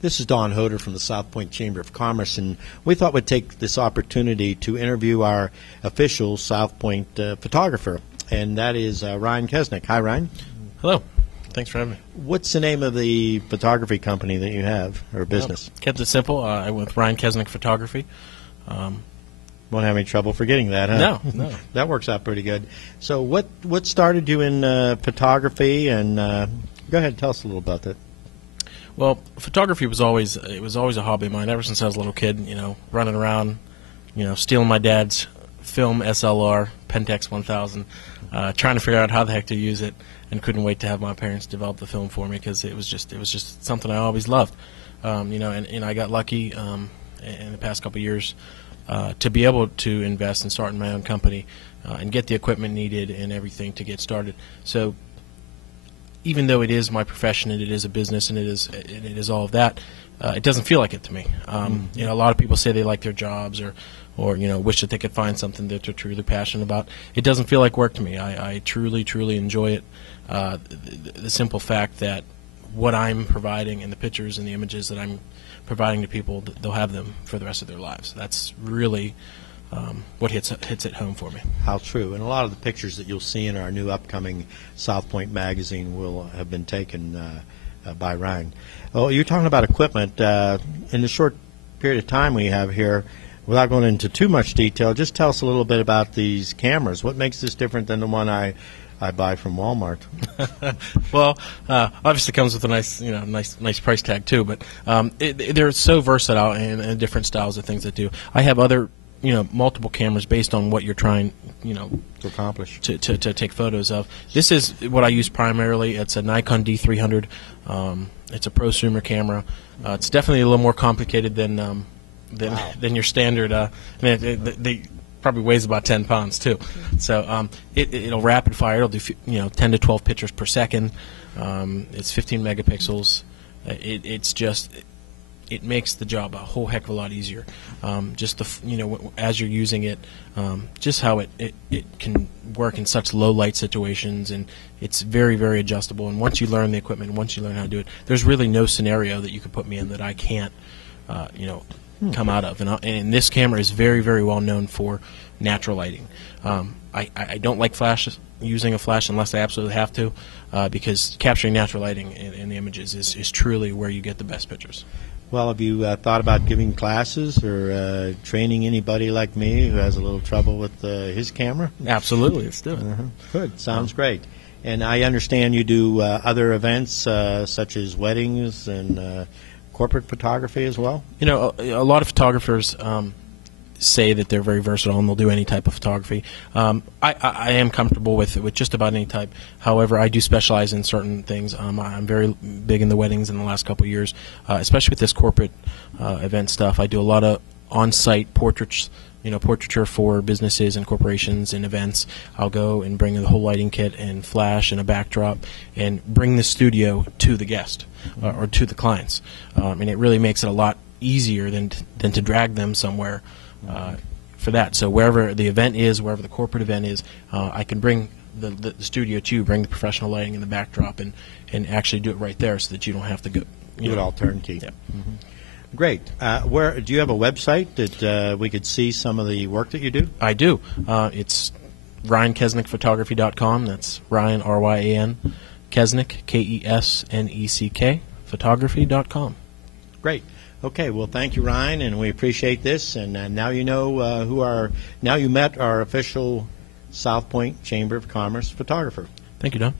This is Don Hoder from the Southpointe Chamber of Commerce, and we thought we'd take this opportunity to interview our official Southpointe photographer, and that is Ryan Kesneck. Hi, Ryan. Hello. Thanks for having me. What's the name of the photography company that you have, or business? Well, kept it simple. I went with Ryan Kesneck Photography. Won't have any trouble forgetting that, huh? No. That works out pretty good. So what started you in photography, and go ahead and tell us a little about that. Well, photography was always a hobby of mine ever since I was a little kid, running around, stealing my dad's film SLR, Pentax 1000, trying to figure out how the heck to use it, and couldn't wait to have my parents develop the film for me because it was just something I always loved. And I got lucky in the past couple of years to be able to invest and start in my own company and get the equipment needed and everything to get started. So even though it is my profession and it is a business and it is all of that, it doesn't feel like it to me. A lot of people say they like their jobs or wish that they could find something that they're truly passionate about. It doesn't feel like work to me. I truly enjoy it. The simple fact that what I'm providing and the pictures and the images that I'm providing to people, they'll have them for the rest of their lives. That's really what hits it home for me. How true. And a lot of the pictures that you'll see in our new upcoming Southpointe magazine will have been taken by Ryan. Oh, you're talking about equipment. In the short period of time we have here, without going into too much detail, just tell us a little bit about these cameras. What makes this different than the one I buy from Walmart? Well, obviously it comes with a nice price tag too. But they're so versatile and different styles of things that do. I have other multiple cameras based on what you're trying to accomplish to take photos of. This is what I use primarily. It's a Nikon D300. It's a prosumer camera. It's definitely a little more complicated than your standard. They probably weighs about 10 pounds too. So it'll rapid fire. It'll do 10 to 12 pictures per second. It's 15 megapixels. It makes the job a whole heck of a lot easier. As you're using it, just how it can work in such low light situations, and it's very adjustable. And once you learn the equipment, once you learn how to do it, there's really no scenario that you could put me in that I can't come out of. And this camera is very well known for natural lighting. I don't like using a flash unless I absolutely have to, because capturing natural lighting in the images is truly where you get the best pictures. Well, have you thought about giving classes or training anybody like me who has a little trouble with his camera? Absolutely, let's do it. Good, sounds great. And I understand you do other events such as weddings and corporate photography as well? A lot of photographers say that they're very versatile and they'll do any type of photography. I am comfortable with just about any type. However, I do specialize in certain things. I'm very big in the weddings in the last couple of years, especially with this corporate event stuff. I do a lot of on-site portraits, portraiture for businesses and corporations and events. I'll go and bring the whole lighting kit and flash and a backdrop and bring the studio to the guest or to the clients. And it really makes it a lot easier than to drag them somewhere for that. So wherever the event is, wherever the corporate event is, I can bring the studio to you, bring the professional lighting and the backdrop, and actually do it right there so that you don't have to go. Do it all turnkey. Yeah. Great. Where do you have a website that we could see some of the work that you do? I do. It's RyanKesneckPhotography.com. That's Ryan, R-Y-A-N, Kesneck, K-E-S-N-E-C-K, photography.com. Great. Okay. Well, thank you, Ryan, and we appreciate this. And now you know now you met our official Southpointe Chamber of Commerce photographer. Thank you, Don.